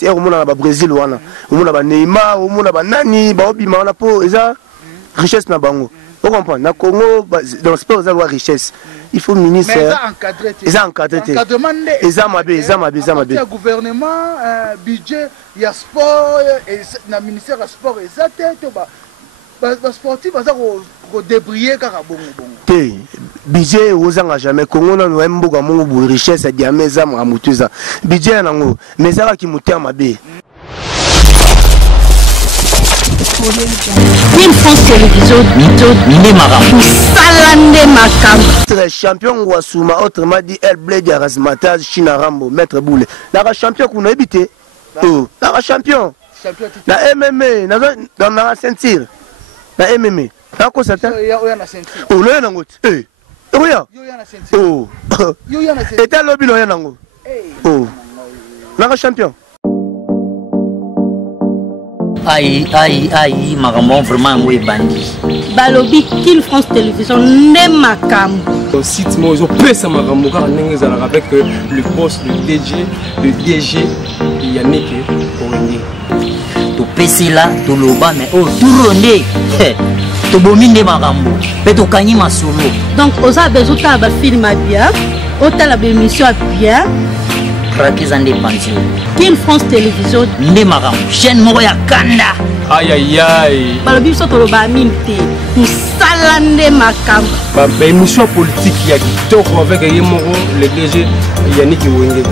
tiers au monde na ba Brésil wana au monde ba Neymar au monde ba nani ba obima wana po eza richesse na bango vous comprenez na Congo dans sport ça richesse il faut ministre mais ça encadré ça mabé le gouvernement budget il y a sport et na ministère de sport et ça ba sportif ça ko débrouiller kaka bongo budget ozanga jamais Congo na mboka mongo bu richesse a diamé za mutuza budget nango mais ça ki muter mabé Team France Télévision, Mine Maram, Salande Makam. Champion Wasuma, autrement dit El Bled Razmataz, China Rambo, Maître Boule. La champion qu'on a habité. La champion. La MMA, dans la ceinture. La MMA. La quoi ça? Oh, le yanango. Eh. Oya. Oh. Et t'as lobby le yanango. Oh. La champion. Aïe, maman vraiment oui bandit. Balobi Kin France Télévision ne makam. Au site moi ils ont payé ça maman car n'engagé avec le poste le DG Yannick Owenye. To PC là, to loba mais oh tout rondé. To bomine marambo. Mais to kanyi masolo. Donc aux besoin de film bien, autant la émission bien. Craquez en dépension. Kin France Télévision ne maram chaîne moya kanda. Aïe. Balobi so to loba minte. Tout salande makam. Bah émission politique il y a kitoko avec Yemoro le DG Yannick Wenge.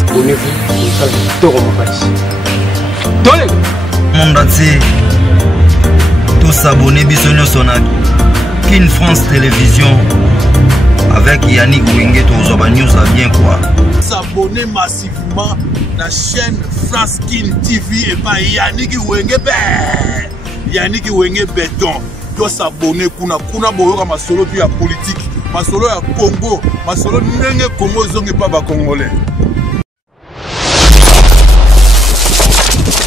Abonnez-vous, ça kitoko mabasi. Dole monde entier tous s'abonner bisogno sona Kin France Télévision avec Yannick Wenge tous les news à bien quoi. S'abonner massivement la chaîne France Kin TV et pas Yannick Wenge Yannick Wenge béton. Doit s'abonner kuna boyoka masolo puis ya politique, masolo ya Congo, masolo ndenge Congo zongi pas ba congolais.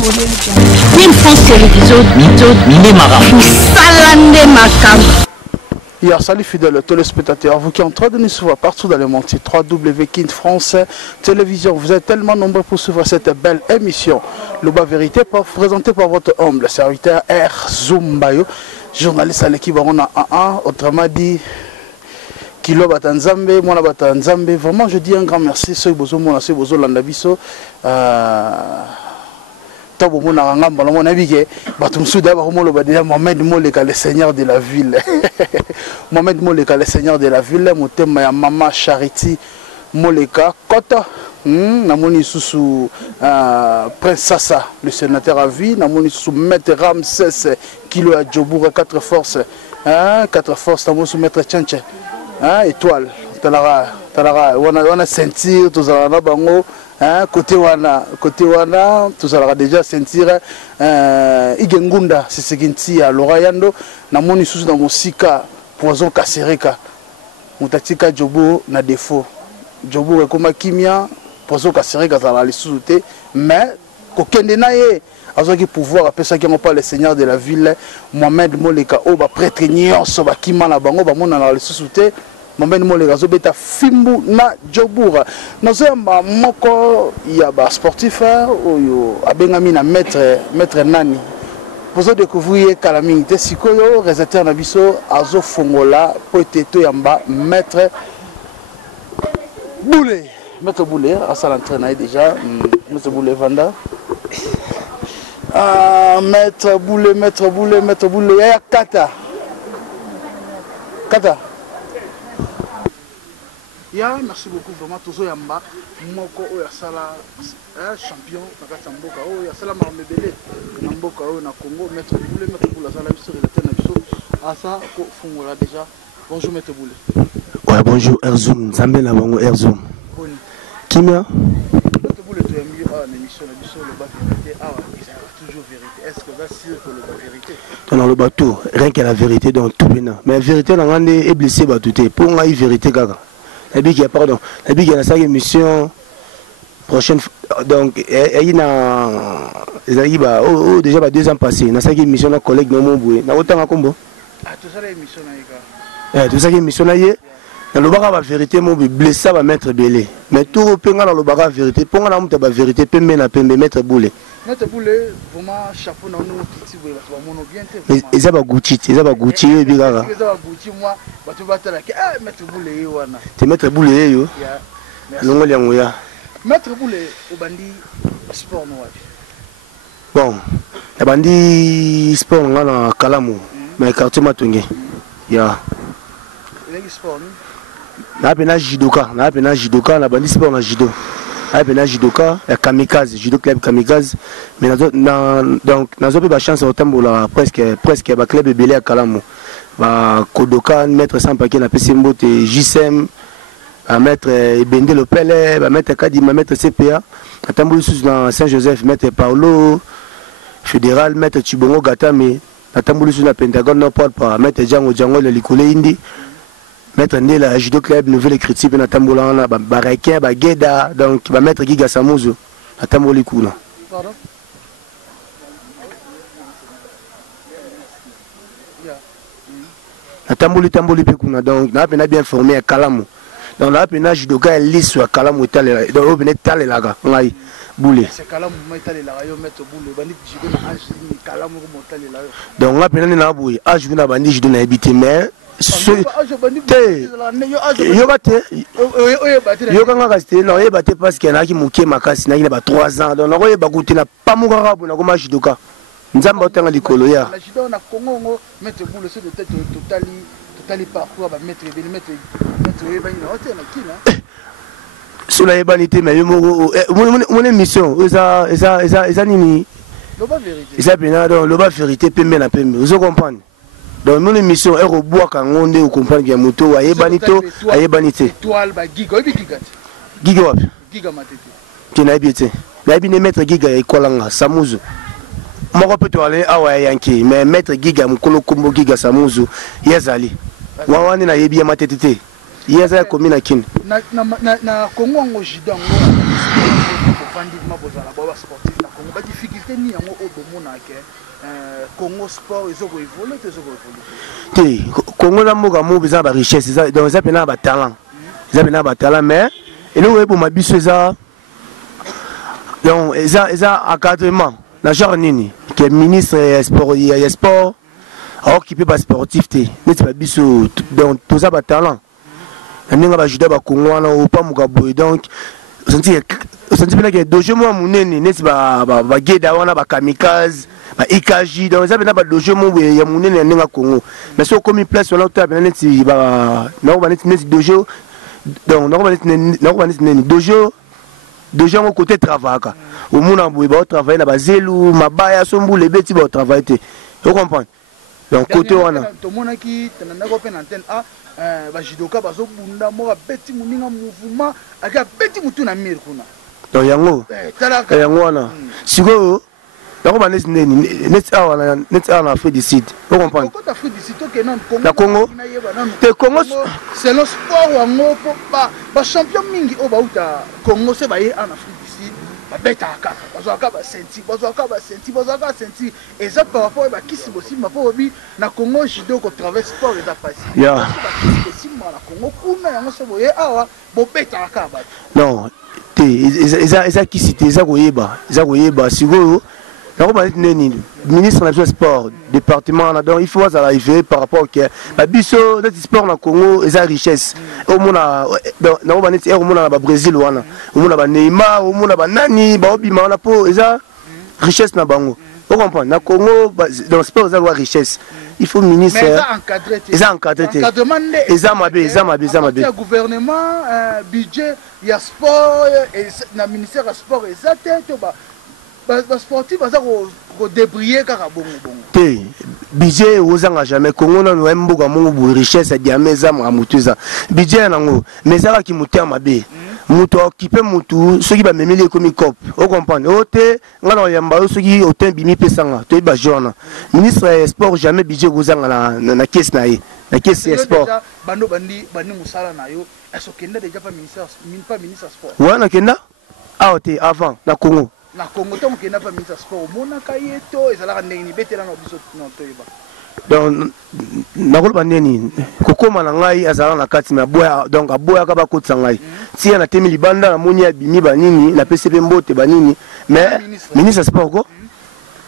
Kin France Télévision Mine Maram, Salande Makam. Hier, salut fidèles téléspectateurs, vous qui êtes en train de nous suivre partout dans le monde, c'est www.Kin France Télévision. Vous êtes tellement nombreux pour suivre cette belle émission. Le bas vérité, présenté par votre humble serviteur R. Zumbayo, journaliste à l'équipe on a 1, autrement dit Kilo Batanzambe, Mona Batanzambe. Vraiment, je dis un grand merci. Soy Bozo Mona, Soy Bozo Landabiso. Mohamed Moleka, le seigneur de la ville. Mohamed Moleka, le seigneur de la ville. Motema ya Mama Charity Moleka. Kota. Namoni sous Prince Sassa, le sénateur à vie. Namoni sous Maître Ramsès, Kilo à Djoboura, 4 forces. 4 forces, Namoni sous Maître Tchanche. Étoile. Talara, on a sentir, tous à la bango. Côté wana, tout allons déjà sentir Igengunda, c'est ce qui est à l'Orayando, namoni sous dans mon sika, poison kasereka, mutatika Jobo na défaut. Jobo est comme kimia, poison kasereka ça va les sous-souter, mais kokende naye, avec le pouvoir, après ça qui n'ont pas le seigneur de la ville, Mohamed Moleka, oba prêtre nyonso ba kima na bango ba mona na les sous-souter. Mohamed Moleka zobeta fimbu na Djoboura. Nazoyamba moko ya ba sportif oyo abengami na maître nani. Pozo découvrir Kalaming te sikoyo réalisateur na biso azo fongola poteto yamba maître Boulé. Maître Boulé à ça l'entraîner déjà. Maître Boulé Vanda. Maître Boulé ya Kata. Ya, merci beaucoup vraiment Tozo Yamba moko oya sala champion na kati mboka oya sala marmebele na mboka oya na Congo Maître Boulé sala biso relateur na biso asa ko fungola déjà. Bonjour Maître Boulé. Ouais, bonjour Erzoum, Zambé na bango Erzoum. Boni. Kimia Maître Boulé to yambi na émission na biso le bas vérité toujours vérité. Est-ce que va sûr que le bas vérité? Dans le bateau, rien que la vérité dans tout bien. Mais la vérité na ngande est blessé batouté. Pour nga vérité gaga. Pardon, il y a une émission prochaine. Donc, il y a déjà 2 ans passés. Il y a une émission de collègue de mon bout. Il y a autant de combo. Tout ça, l'émission, tout ça, l'émission, Le baga la vérité, mon blessé va mettre belé. Mais tout le penga dans le baga la vérité, pour la monte la vérité, peut mettre boule. Mettre boule, vraiment chapeau dans nous qui vous mon bien. Mais ils ont Gucci, ils ont Gucci, et bigaga. Ils ont Gucci, moi, tu vas te la mettre boule, wana. Tu mettre boule, yo. Non, les moyens. Mettre boule au bandit sport noir. Bon, le bandit sport on a Kalamu, mais quartier Matungé. Ya. Le sport. Na pena judoka, na bandit sport na judo. Na pena judoka, ya kamikaze, judo club kamikaze. Mais donc nazo pe ba chance au tambola presque ba club belé à Kalamu. Ba Kodoka mettre sans paquet na PC te JSM. À mettre Ebende Lopele, à mettre Kadima, à mettre CPA, à Tamboulou dans Saint-Joseph, mettre Paulo, Fédéral, mettre Chibongo Gatame, à Tamboulou sur la Pentagone, non pas, mettre Django, le Likolé Indi, mettre Ndela, Judo Club, Nouvelle Écriture, à Tamboulana, Baraké, Bageda, donc va mettre Giga Samouzo, à Tamboulikouna. Pardon? À Tambouli Pekuna, donc, on a bien formé à Kalamu. Dans la pénage judoka lisse à Kalamu Talé, dans le Benet Talé Laga, on a boulé. C'est Kalamu Talé Laga, on met au boulé, bandit judo na Ange, Kalamu Talé Laga. Donc la pénage n'a boulé, Ange vient bandit judo na habité, mais. Yoga resté, non, il battait parce qu'il y en a qui mouquaient ma casse, il y a 3 ans, donc on a goûté na pas mourra, on a gommé judoka. Nous avons battu les coloyas. La judo na Congo, mettre boulé sur le tête totali. Tali parcours va mettre sur la ébanité mais mon émission eza nini eza pena donc loba vérité pembe na pembe vous comprenez donc mon émission est rebois quand on est au comprendre que moto ayebanito ayebanité toile ba giga wapi giga matete kina biete na bine mettre giga ekolanga samuzo moko peut aller awa yanki mais mettre giga mukolo kombo giga samuzo yazali wawani na yebi ya matetete yeza komi na kin na Congo ngo jidango fandi mabozala baba sportif na Congo ba difficulté ni yango odomona ke Congo sport ezoko évoluer te Congo na moga mo biza ba richesse donc ça pena ba talent mais et nous ebo mabiso za donc eza encadrement na genre nini que ministre sport occupé par sportif te n'est pas biso donc tout ça ba talent ndinga ba judo ba kongwana o pa mukaboy donc senti bien que dojo mo munene n'est ba geda wana ba kamikaze ba ikaji donc ça bena ba dojo mo ya munene ndinga Congo mais so comme place on a ta bena ti ba na ba net dojo donc na ba net dojo ngo côté travail ka o muna boy ba travailler na ba zelu mabaya sombu le beti ba travailler te vous comprenez. Donc côté wana to monaki tana ko pen antenne a ba jidoka bazo bunda mo ba beti muninga mouvement aka beti mutu na mir kuna donc yango wana siko donc ba net awa fait du site vous comprenez ko ta fait du site que non Congo te Congo c'est le sport wango ba champion mingi o ba uta Congo se ba ye en Afrique du Sud betaka bazwaka ba senti et ça par rapport à qui c'est possible pour obi na Congo judo ko traverse sport et facile ya si na Congo kuna yango se boye awa bo betaka ba non te eza qui cité eza koyeba siko na ko ba nini ministre de sport département donc il faut arriver par rapport que ba biso de sport na Congo eza richesse au mona na ko ba neti au mona ba Brésil wana au mona ba Neymar au mona ba nani ba obima na po eza richesse na bango vous comprenez na Congo dans sport eza richesse il faut ministre eza encadré eza mabe gouvernement budget ya sport et na ministère ya sport eza te ba sportif baza ko débrier kaka bongo te budget ozanga jamais Congo na no mboka mongo richesse ya diameza mutuza budget nango mezaka ki mutia mabe muto occupé mutu soki ba memeli komi cop o comprendre ote ngana yamba soki oten bimi pesanga to ba jona ministre sport jamais budget ozanga na caisse na ye na caisse sport bando bandi musala na yo eso kenda déjà pas ministre sport wana kenda aote avant na Congo na Congo tant que n'a pas mis à sport mon akayeto et ça la ndenge ni betela no biso no toyeba donc nakoloba nini kokoma na ngai azala na kati na boya donc aboya ka bakotsa ngai tia na temi libanda na moni abimi banini na PCP mbote banini mais ministre sport ko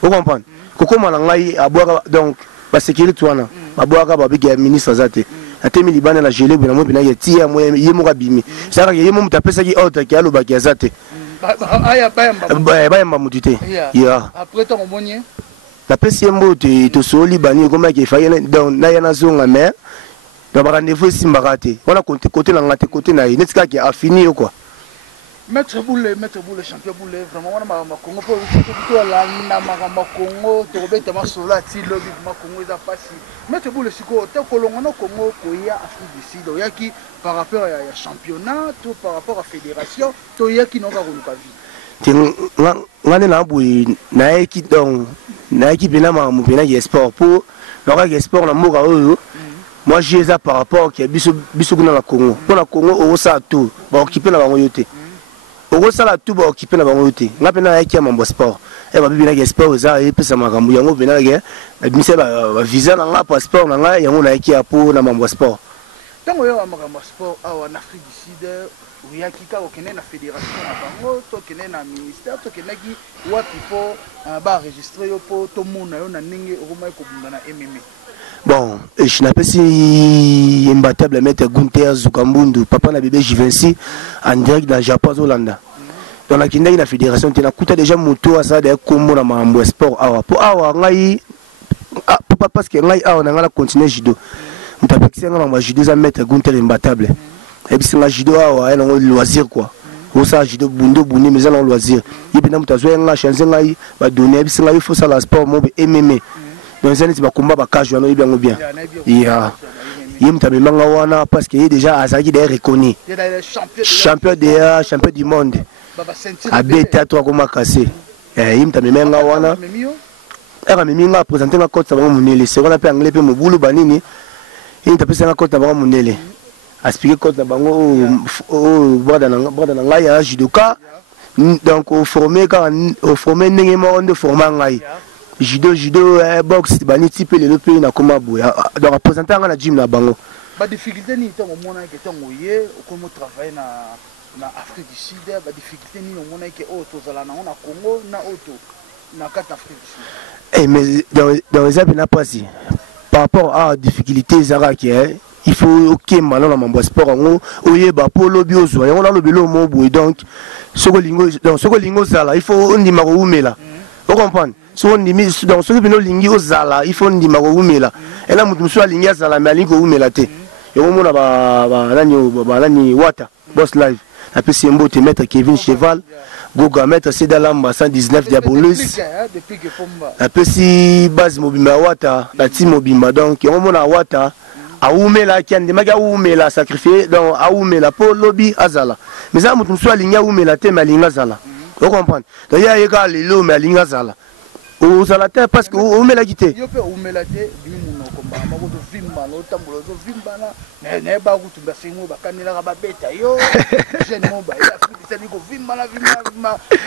vous comprenez kokoma na ngai aboya donc ba sécurité wana aboya ka babiki ministre azate na temi libanda la gelé na mo bina tia mo yemo ka bimi saka yemo mutapesa ki autre ki aloba ki azate aya bayamba mutite ya après ton monnier la PCMbo te soli bani comme qui faille dans na yana zonga mais dans rendez-vous simbaraté on a côté na ngate côté na yi netika qui a fini quoi maître boule champion boule vraiment on ma Congo pour tout la na ma Congo to beta ma sola ti lobby ma Congo za pasi maître boule siko te kolongo na Congo ko ya Afrique du Sud yaki par rapport à championnat tout par rapport à fédération to yaki no ka koluka vi ngane na boui na équipe donc na équipe na ma mpena ya sport pour le sport na moka oyo moi j'ai ça par rapport qui biso na Congo pour na Congo o ça tout ba occuper na bango yote o ça la tout ba occuper na bango yote nga pena ya mambo sport e ba bibina ya sport za e pesa makambo yango pena ya mise ba visa na nga passeport na nga yango na ya pour na mambo sport tango yo makambo sport en Afrique du Sud uyaki ka okene na fédération na bango to kene na ministère to kene ki wapi po ba enregistrer yo po to mona yo na ninge okoma ko bunda na MMA. Bon, je n'appelle si imbattable maître Gunther Zukambundu papa na bébé Givenchy en direct dans Japon Zolanda. Dans la kindaki na fédération tena kuta déjà moto asa de kombo na mambo sport awa po awa ngai papa parce que ngai awa na ngala continuer judo. Mutapekisa ngala judo za maître Gunther imbattable. Et puis c'est la judo à un loisir quoi. Ou ça judo bundo bundi mais ça un loisir. Et puis n'importe quoi un chance ngai va donner. Et puis c'est là il faut ça la sport mo MMA. Donc ça n'est pas combat ba casual no bien ou bien. Ya. Il me manga wana parce que déjà Azaki est reconnu. Champion de champion du monde. A beta toi comme cassé. Il me manga wana. Era miminga présenter la côte ça va munele. C'est qu'on appelle anglais pe mobulu banini. Il t'a passé la côte ça va munele. Aspirer contre la bango au bord na ngai ya judoka donc au formé nengemo de former ngai judo box bani type le pays na koma boya donc représenter na gym na bango ba difficulté ni to mona ke to moye comme travailler na Afrique du Sud ba difficulté ni mona ke o to zala na Congo na auto na carte Afrique du Sud mais dans les apps n'a pas si par rapport à difficulté zara qui est il faut OK maintenant na mambo sport ngo oyeba polo biozo yango na lobelo mo boy donc soko lingo zala il faut ndima ko umela vous comprenez so ndimi donc soko bino lingi ozala il faut ndima ko umela ela mutu musu alingi zala mais alingi ko umela te yango mona ba nani wata boss live na pesi mbote maître Kevin Cheval Goga maître Sedalamba 119 Diabolus na pesi base mobimba wata la team mobimba donc yango mona wata aumela kiande maga aumela sacrifier donc aumela po lobby azala mais ça mutu so alinga aumela te malinga zala vous comprenez donc ya yeka lelo malinga zala o zala te parce que aumela kité yo pe aumela te bimu no komba mako to vimba no tambulo zo vimba na ne ba ku tumba singo ba kanela ka ba beta yo jeune mo ba ya fiti ni ko vimba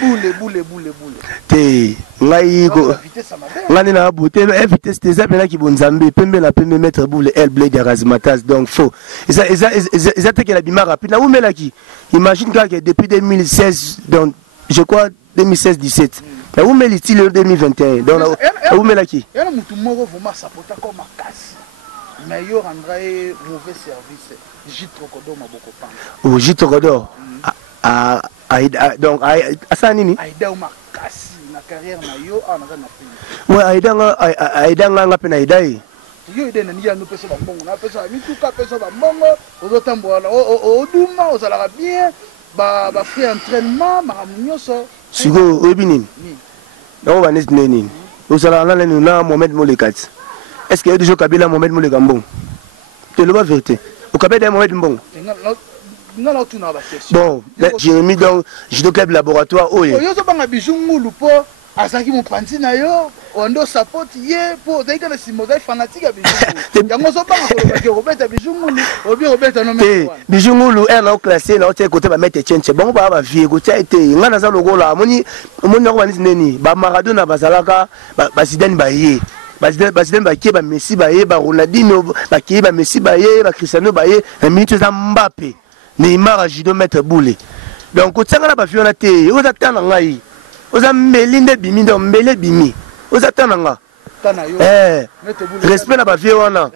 bule te ngai ko ngani na boute vitesse te zapela ki bonzambe pembe na pembe mettre boule el blade ya razmataz donc faux et ça te que la bima rapide na umela ki imagine que depuis 2016 donc je crois 2016-17 na umeli style 2021 donc na umela ki yana mutu moko vraiment sapota comme makasi mais yo rendrait mauvais service J Trocodo maboko panga o J Trocodo donc asa nini aida makasi na carrière na yo na na ouais aida nga pe na idai yo ide na niya no pesa ba mbongo na pesa mituka pesa ba mbongo ozotambola o duma ozala bien ba free entraînement maramunyoso siko obinini donc ba nini ozala na na Mohamed Molekat est-ce que déjà Kabila Mohamed Moleka mbongo te le vérité au Kabila Mohamed mbongo bon Jérémy donc judo club laboratoire oye yo zo banga bijungulu po azaki mopanzi na yo ondo support ye po zaika na simoza fanatique ya bijungulu yango zo banga ko ke robeta bijungulu obi robeta no me bijungulu na au classé na au côté ba mettre chenche bon ba vie ko tia été ngana za logola moni ko banisi neni ba Maradona bazalaka ba Zidane ba ye bazidem bakie ba Messi baye ba Ronaldinho bakie ba Messi baye ba Cristiano baye na minute za Mbappé Neymar a judo mettre boule donc otsanga na ba fiona te oza tana ngai oza mbelinde bimi ndo mbele bimi oza tana nga respect na ba vie wana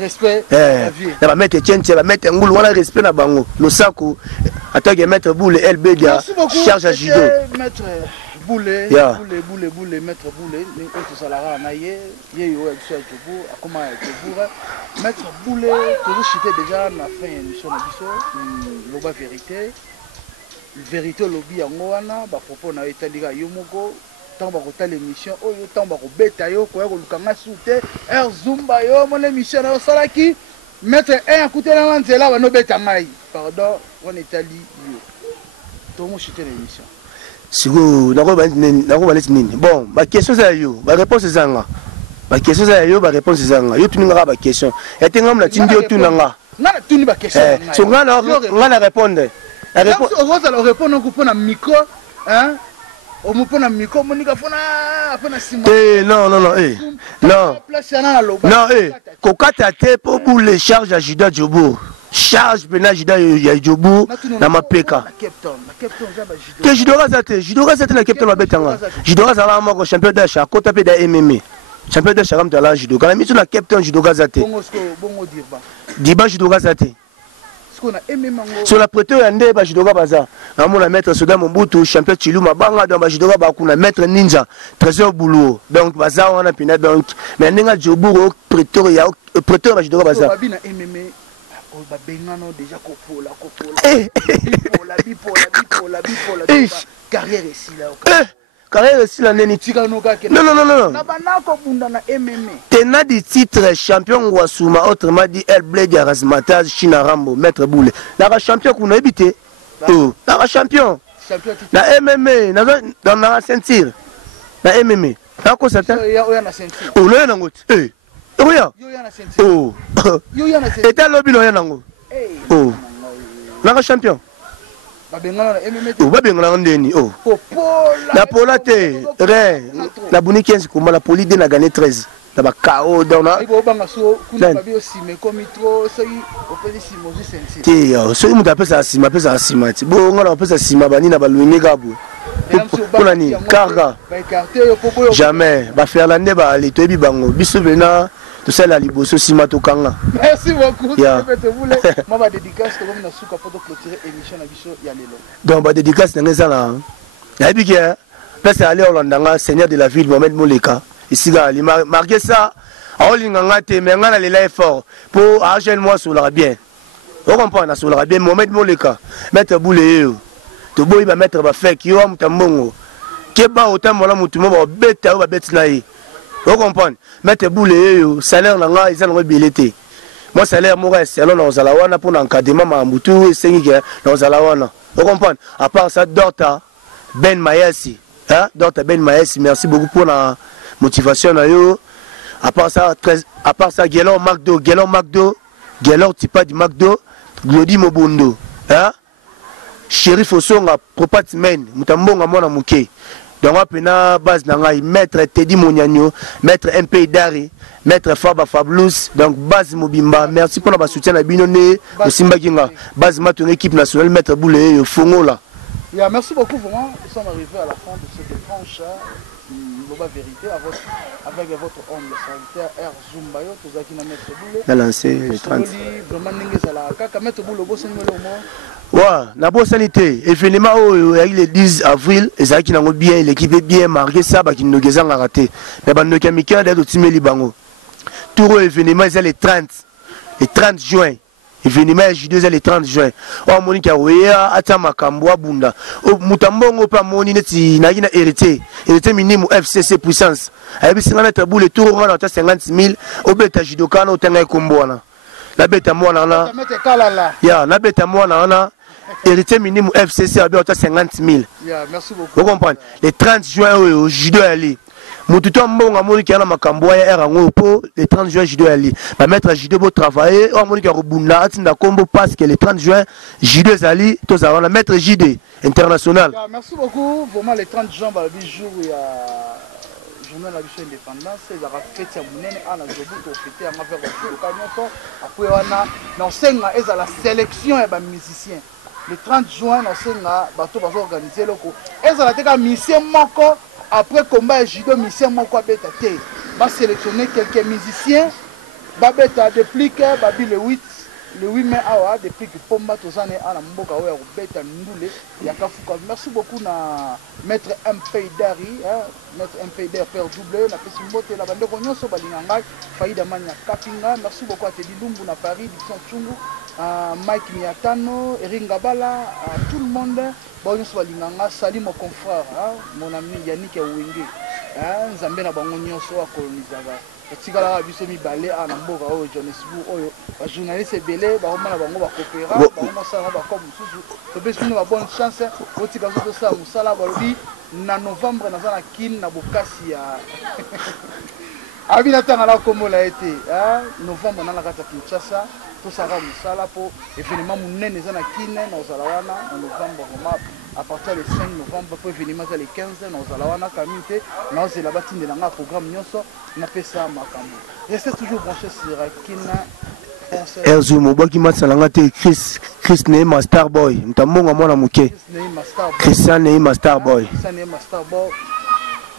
respect la vie na ba mettre tchenche ba mettre ngulu wana respect na bango losako attaque mettre boule LB dia charge à judo mettre boule boule mettre boule ni autre salara na ye yo exo jobu akoma jobu mettre boule toujours cité déjà na fin émission na biso loba vérité lobby yango wana ba propos na etalika yo moko tant ba kota l'émission oyo tant ba ko beta yo ko lukanga soute zumba yo mon émission na salaki mettre un écouter na nzela ba no beta ngai pardon on etali yo to mo cité l'émission Sigo, bon, ma question c'est yo, ma réponse c'est ça. Ma question c'est yo, ma réponse c'est ça. Yo tu n'auras pas question. Et tu n'as pas de tout nanga. Non, tu n'as pas question. So on a répondre. La réponse. On va répondre on a micro, hein? On me prend un micro, mon gars, non. Non, kokata te pour les charges à Juda Jobo. Charge pena Juda ya Jobo na mapeka. Te Judoka zate na captain na betanga. Judoka zala moko champion d'Asia, kota pe da MMA. Champion d'Asia comme la Judoka. Na mitu na captain Judoka zate. Bongo Diba Judoka zate. Sur la prêteur yande ba Judoka baza. Amona maître Soda Mobutu champion Chiluma banga dans ba Judoka ba kuna maître Ninja trésor boulot. Donc baza wana pina donc mais ninga Jobo prêteur ya prêteur ba Judoka baza. Babina MMA ba bengano déjà kopola bipola carrière ici là. Carrière ici là neni tikanoka ke. Non. Na banako bunda na MMA. Tena di titre champion Wasuma autrement dit El Bled Razmataz China Rambo maître boule. La champion kuna ebité. Oh, la champion. Na MMA dans la ceinture. Na MMA. Na ko certain. Oya na ceinture. Oh, loya nango. Oya. Yo ya na ceinture. Oh. Yo ya na ceinture. Et lobby loya nango. Oh. Na champion. Babengana na MMA. Oh, babengana ndeni. Oh. La pola te. Re. La boni 15 kuma la poli de na gagné 13. La ba KO dans na. Ibo banga so kuna babi osime comme trop so opeli simo zu ceinture. Te, so mu tapesa sima pesa sima ti. Bo ngana pesa sima bani na baluini gabu. Pour ni carga. Jamais. Ba faire la neba ali to bi bango. Biso bena tout ça la liboso sima to kanga. Merci beaucoup. Moi ba dédicace comme na suka pour clôturer émission na biso ya lelo. Donc ba dédicace na ngeza la. Ya bi ke pesa aller Hollande seigneur de la ville Mohamed Moleka. Ici ga marqué ça. Olinganga te menga le life fort pour argent moi sur la bien. On comprend na sur la bien Mohamed Moleka. Mettre boule to boy ba mettre ba fake yo mutambongo keba otamola mutumo ba beta ba betina yi on comprend mettre boule yo salaire na nga isa ngo bilete moi salaire mo reste alors na ozala wana pour encadrement ma mutu esengi ke na ozala wana on comprend à part ça Dorta Ben Mayasi hein Dorta Ben Mayasi merci beaucoup pour la motivation na yo à part ça Gelon Macdo Gelon Tipa du Macdo Glody Mobundo hein Shérif Osonga Propatmen Mutambonga mwana muke donc apena base na ngai maître Teddy Monianyo maître MP Dari maître Faba Fablous donc base Mobimba merci pour la soutien na bino ne Simba Kinga base maton équipe nationale maître Boule Fongola. Yeah, merci beaucoup vraiment nous sommes arrivés à la fin de cette tranche Loba Vérité avec votre homme le serviteur R Zumbayo tozaki na maître Boule na lancé le 30 vraiment ninga la kaka maître Boule bosengelo mo. Ouais, na bonne sanité. Événement le 10 avril, ezaki nango bien, l'équipe est bien marqué ça ba kino geza raté. Mais bando kamika d'être timeli bango. Tout événement c'est le 30 juin. Événement judo c'est le 30 juin. O monika weya ata makambo abunda. O mutambongo pa moni neti na ina hérité minimum FCC puissance. Ayebi singana taboule tour ngana ta 50,000 o beta judoka na otanga ikombona. La beta mwana na. Ya, la beta mwana na. Hérité minimum FCC à 50,000. Yeah, merci beaucoup. Vous comprenez? Le 30 juin au judo ali. Mututo mbonga moni ki ana makambo ya erango po le 30 juin judo ali. Ba mettre judo bo travailler o moni ki robunda atinda kombo parce que le 30 juin judo ali to za wana mettre JD international. Yeah, merci beaucoup. Vraiment le 30 juin ba bi jour ya journée de la indépendance, c'est la fête à Mounene, à la Zobo, au fêté à ma verre de après on a la sélection des musiciens. Le 30 juin, on a organisé le coup. Et ça a été un mission moko après combat judo mission moko beta té. Va sélectionner quelques musiciens. Ba beta depuis que babi le 8 mai awa depuis que pomba tozane ana mboka oya beta ndule ya kafuka. Merci beaucoup na maître MP Dari, maître MP Dari père double na pesi mbote la bande ko nyonso balinganga faida manya kapinga. Merci beaucoup à Teddy Lumbu na Paris Dixon Chungu. Mike Miatano, Eric Ngabala, tout le monde. Bon, je suis là, salut mon confrère, mon ami Yannick Wenge. Nzambe na bango nyonso a colonisaga. Tikala biso mi balé à Namboka o Johannesburg oyo. Ba journaliste belé ba romana bango ba coopéra, ba romana ça ba comme susu. To beso na bonne chance. O tikala so ça musala ba lobi na novembre na za na kin na bokasi ya. Abina tanga la komo la été, novembre na la kata Kinshasa. Tout ça va musala pour événement munene za na kine na ozalawana en novembre vraiment à partir du 5 novembre pour événement za le 15 na ozalawana kamite na ozela batinde na programme nyonso na pesa makambo. Restez toujours branchés sur Kina Erzu Mobaki Matsalanga te Chris Neema Starboy mtamonga mwana muke Christian Neema Starboy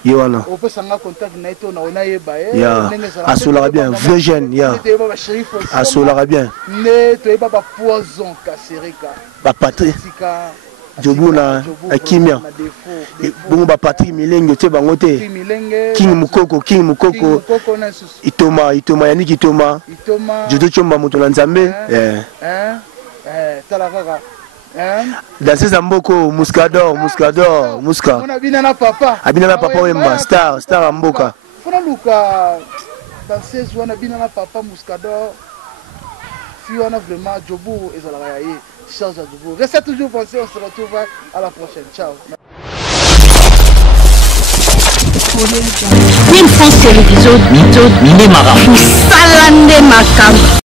Yoana. On peut s'en contact naito na onaye bae. Asolara bien, vieux jeune, ya. Asolara bien. Ne to eba ba poison kasereka. Ba patrie. Jobuna akimia. Bongo ba patrie milenge te bango te. King Mukoko. Itoma Yannick Itoma. Jodo chomba moto na Nzambe. Talakaka. Dans ces amboko, Muscador. On a bien na papa. Abina papa wemba, star amboka. Fona luka dans ces on a bien na papa Muscador. Si on a vraiment Jobu et Zalayaye, charge à Jobu. Restez toujours pensé, on se retrouve à la prochaine. Ciao. Une France télévision, Mito, Mine Mara. Salande Makam.